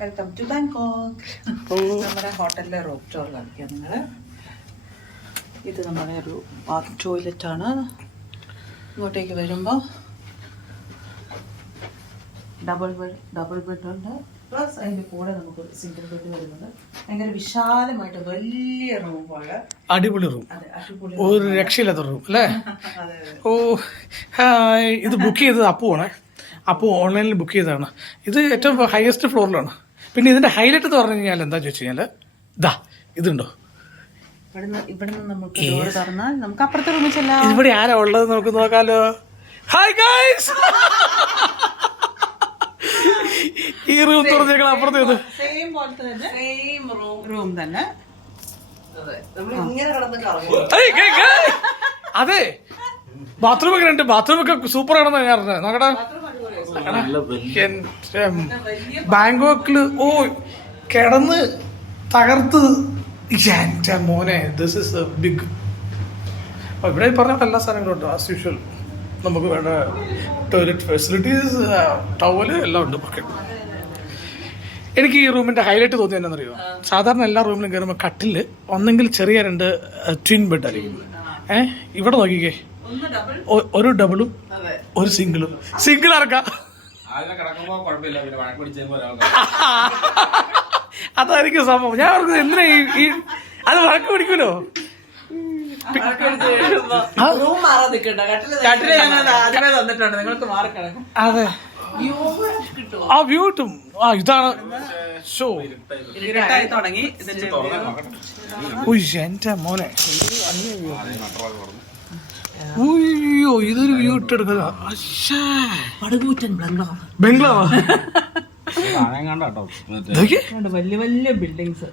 Welcome to Bangkok. നമ്മുടെ ഹോട്ടലിലെ room tour കളിക്കുക നിങ്ങൾ. ഇത് നമ്മുടെ ഒരു ബാത്ത് ടോയ്ലറ്റാണ്. ഇങ്ങോട്ടേക്ക് വരുമ്പോൾ ഡബിൾ ബെഡ് ഉണ്ട്. പ്ലസ് അതിൻ്റെ കൂടെ നമുക്കൊരു സിംഗിൾ ബെഡ് വരുന്നുണ്ട്. ഭയങ്കര വിശാലമായിട്ട് വലിയ റൂമാണ്. അടിപൊളി റൂം, ഒരു രക്ഷയില്ലാത്ത റൂം അല്ലേ? ഓ ഹായ്, ഇത് ബുക്ക് ചെയ്തത് അപ്പുവാണേ. അപ്പു ഓൺലൈനിൽ ബുക്ക് ചെയ്തതാണ്. ഇത് ഏറ്റവും ഹയസ്റ്റ് ഫ്ലോറിലാണ്. പിന്നെ ഇതിന്റെ ഹൈലൈറ്റ് എന്ന് പറഞ്ഞു കഴിഞ്ഞാൽ എന്താ ചോദിച്ചു കഴിഞ്ഞാൽ ഇതാ ഇതുണ്ടോ, ഇവിടുന്ന് നമുക്ക് ഡോർ തുറന്നാൽ നമുക്ക് അപ്പുറത്തെ റൂമിൽ ചെല്ലാം. ഇവിടെ ആരാ ഉള്ളത് നമുക്ക് നോക്കാലോ. ഹായ് ഗൈസ്, ഈ റൂം തുറന്നേക്കണം അപ്പുറത്തേത് സെയിം പോലത്തെ തന്നെ സെയിം റൂം തന്നെ. അതെ, ബാത്റൂം ഒക്കെ ഉണ്ട്. ബാത്റൂം ഒക്കെ സൂപ്പർ ആണെന്ന് ഞാൻ അറിഞ്ഞത്. നോക്കട്ടെ, ബാങ്കോക്കില് ഓ കിടന്ന് തകർത്ത് എന്റെ മോനെ. This is big. ഇവിടെ പറഞ്ഞ എല്ലാ സാധനങ്ങളും ഉണ്ട് ആസ് യൂഷ്വൽ. നമുക്ക് വേണ്ട ടോയ്ലറ്റ് ഫെസിലിറ്റീസ്, ടവല് എല്ലാം ഉണ്ട്. എനിക്ക് ഈ റൂമിന്റെ ഹൈലൈറ്റ് തോന്നി എന്നാന്നറിയോ, സാധാരണ എല്ലാ റൂമിലും കയറുമ്പോൾ കട്ടില് ഒന്നെങ്കിൽ ചെറിയ രണ്ട് ട്വിൻ ബെഡ് ആയിരിക്കും. ഇവിടെ നോക്കിക്കേ, ഒരു ഡബിളും ഒരു സിംഗിളും. സിംഗിൾ ആർക്കാ? അതായിരിക്കും സംഭവം. ഞാൻ ഓർക്കുന്നത് എന്തിനാ ഈ അത് വഴക്ക് പിടിക്കുമല്ലോ. അതെ, ആ വ്യൂ കിട്ടും. ആ ഇതാണ് ഷോ. എന്റെ മോനെ, അയ്യോ ഇതൊരു വ്യൂ ഇട്ടെടുക്കുക. ബംഗ്ലാവാ? വലിയ വലിയ ബിൽഡിങ്സ്.